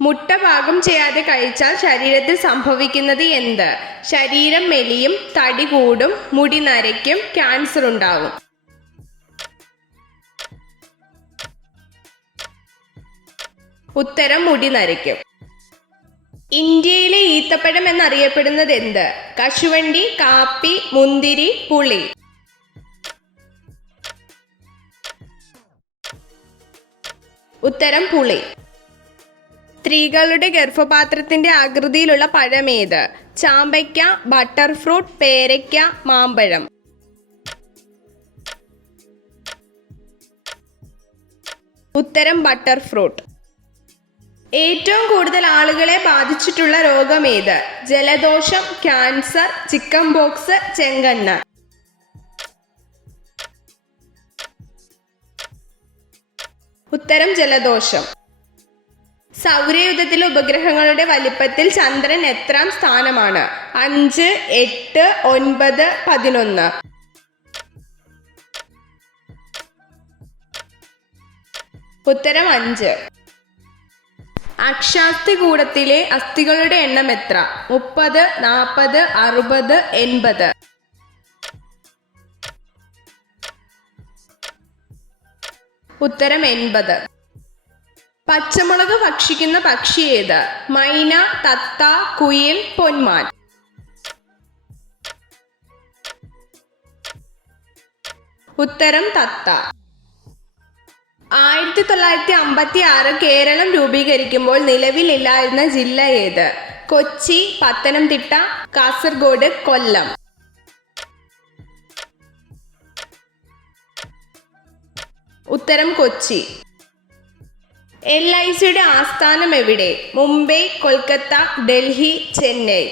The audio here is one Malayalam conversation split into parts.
മുട്ട പാകം ചെയ്യാതെ കഴിച്ചാൽ ശരീരത്തിൽ സംഭവിക്കുന്നത് എന്ത്? ശരീരം മെലിയും, തടി കൂടും, മുടി നരയ്ക്കും, ക്യാൻസർ ഉണ്ടാവും. ഉത്തരം മുടി നരയ്ക്കും. ഇന്ത്യയിലെ ഈത്തപ്പഴം എന്നറിയപ്പെടുന്നത് എന്ത്? കശുവണ്ടി, കാപ്പി, മുന്തിരി, പുളി. ഉത്തരം പുളി. സ്ത്രീകളുടെ ഗർഭപാത്രത്തിന്റെ ആകൃതിയിലുള്ള പഴമേത്? ചാമ്പയ്ക്ക, ബട്ടർ ഫ്രൂട്ട്, പേരയ്ക്ക, മാമ്പഴം. ഉത്തരം ബട്ടർ ഫ്രൂട്ട്. ഏറ്റവും കൂടുതൽ ആളുകളെ ബാധിച്ചിട്ടുള്ള രോഗമേത്? ജലദോഷം, ക്യാൻസർ, ചിക്കൻ പോക്സ്, ചെങ്കണ്ണ്. ഉത്തരം ജലദോഷം. സൗരയൂഥത്തിലെ ഉപഗ്രഹങ്ങളുടെ വലിപ്പത്തിൽ ചന്ദ്രൻ എത്രാം സ്ഥാനമാണ്? 5, 8, 9, 11. ഉത്തരം 5. അക്ഷാസ്തികൂടത്തിലെ അസ്ഥികളുടെ എണ്ണം എത്ര? 30, 40, 60, 80. ഉത്തരം 80. പച്ചമുളക് ഭക്ഷിക്കുന്ന പക്ഷി ഏത്? മൈന, തത്ത, കുയിൽ, പൊന്മാൻ. ഉത്തരം തത്ത. 1956 കേരളം രൂപീകരിക്കുമ്പോൾ നിലവിലില്ലായിരുന്ന ജില്ല ഏത്? കൊച്ചി, പത്തനംതിട്ട, കാസർഗോഡ്, കൊല്ലം. ഉത്തരം കൊച്ചി. LICയുടെ ആസ്ഥാനം എവിടെ? മുംബൈ, കൊൽക്കത്ത, ഡൽഹി, ചെന്നൈ.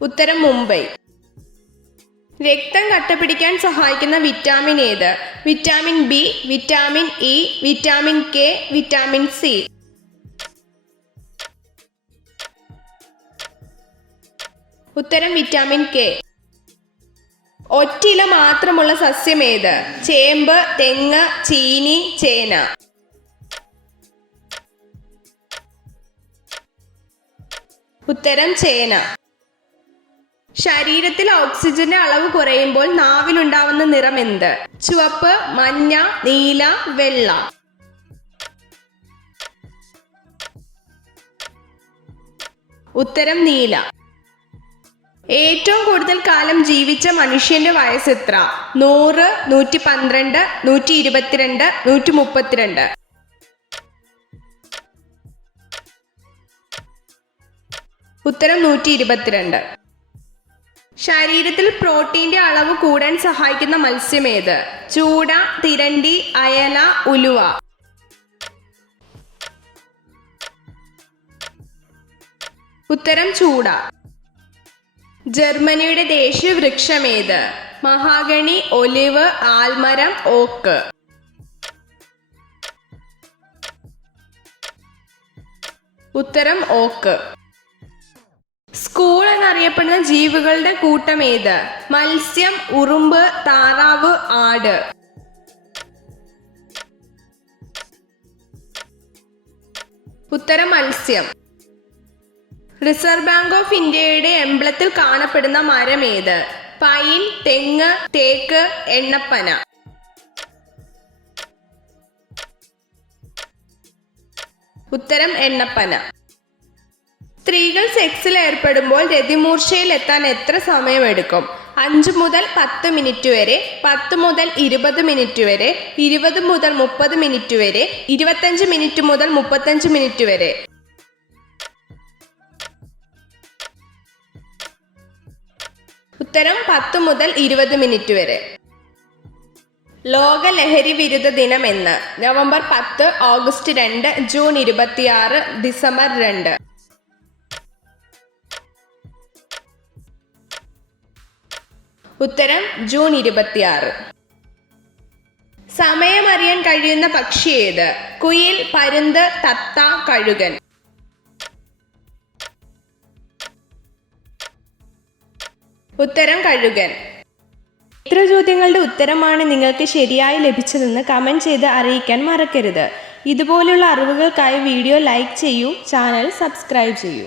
ഉത്തരം മുംബൈ. രക്തം കട്ടപിടിക്കാൻ സഹായിക്കുന്ന വിറ്റാമിൻ ഏത്? Vitamin B, vitamin E, vitamin K, vitamin C. ഉത്തരം വിറ്റാമിൻ കെ. ഒറ്റില മാത്രമുള്ള സസ്യം ഏത്? ചേമ്പ്, തെങ്ങ്, ചീനി, ചേന. ഉത്തരം ചേന. ശരീരത്തിൽ ഓക്സിജന്റെ അളവ് കുറയുമ്പോൾ നാവിലുണ്ടാവുന്ന നിറം എന്ത്? ചുവപ്പ്, മഞ്ഞ, നീല, വെള്ള. ഉത്തരം നീല. ഏറ്റവും കൂടുതൽ കാലം ജീവിച്ച മനുഷ്യന്റെ വയസ്സ് എത്ര? 100, 112, 122, 132. ഉത്തരം 122. ശരീരത്തിൽ പ്രോട്ടീന്റെ അളവ് കൂടാൻ സഹായിക്കുന്ന മത്സ്യം ഏത്? ചൂട, തിരണ്ടി, അയല, ഉലുവ. ഉത്തരം ചൂട. ജർമ്മനിയുടെ ദേശീയ വൃക്ഷം ഏത്? മഹാഗണി, ഒലിവ്, ആൽമരം, ഓക്ക്. ഉത്തരം ഓക്ക്. സ്കൂൾ എന്നറിയപ്പെടുന്ന ജീവികളുടെ കൂട്ടം ഏത്? മത്സ്യം, ഉറുമ്പ്, താറാവ്, ആട്. ഉത്തരം മത്സ്യം. റിസർവ് ബാങ്ക് ഓഫ് ഇന്ത്യയുടെ എംബ്ലത്തിൽ കാണപ്പെടുന്ന മരം ഏത്? പൈൻ, തെങ്ങ്, തേക്ക്, എണ്ണപ്പന. ഉത്തരം എണ്ണപ്പന. സ്ത്രീകൾ സെക്സിൽ ഏർപ്പെടുമ്പോൾ രതിമൂർച്ചയിൽ എത്താൻ എത്ര സമയമെടുക്കും? 5 മുതൽ 10 മിനിറ്റ് വരെ, 10 മുതൽ 20 മിനിറ്റ് വരെ, 20 മുതൽ 30 മിനിറ്റ് വരെ, 25 മിനിറ്റ് മുതൽ 35 മിനിറ്റ് വരെ. ഉത്തരം 10 മുതൽ 20 മിനിറ്റ് വരെ. ലോക ലഹരി വിരുദ്ധ ദിനം എന്ന്? November 10, August 2, June 26, December 2. ഉത്തരം ജൂൺ 26. സമയമറിയാൻ കഴിയുന്ന പക്ഷി ഏത്? കുയിൽ, പരുന്ത്, തത്ത, കഴുകൻ. ഉത്തരം കഴുകൻ. എത്ര ചോദ്യങ്ങളുടെ ഉത്തരമാണ് നിങ്ങൾക്ക് ശരിയായി ലഭിച്ചതെന്ന് കമൻറ്റ് ചെയ്ത് അറിയിക്കാൻ മറക്കരുത്. ഇതുപോലുള്ള അറിവുകൾക്കായി വീഡിയോ ലൈക്ക് ചെയ്യൂ, ചാനൽ സബ്സ്ക്രൈബ് ചെയ്യൂ.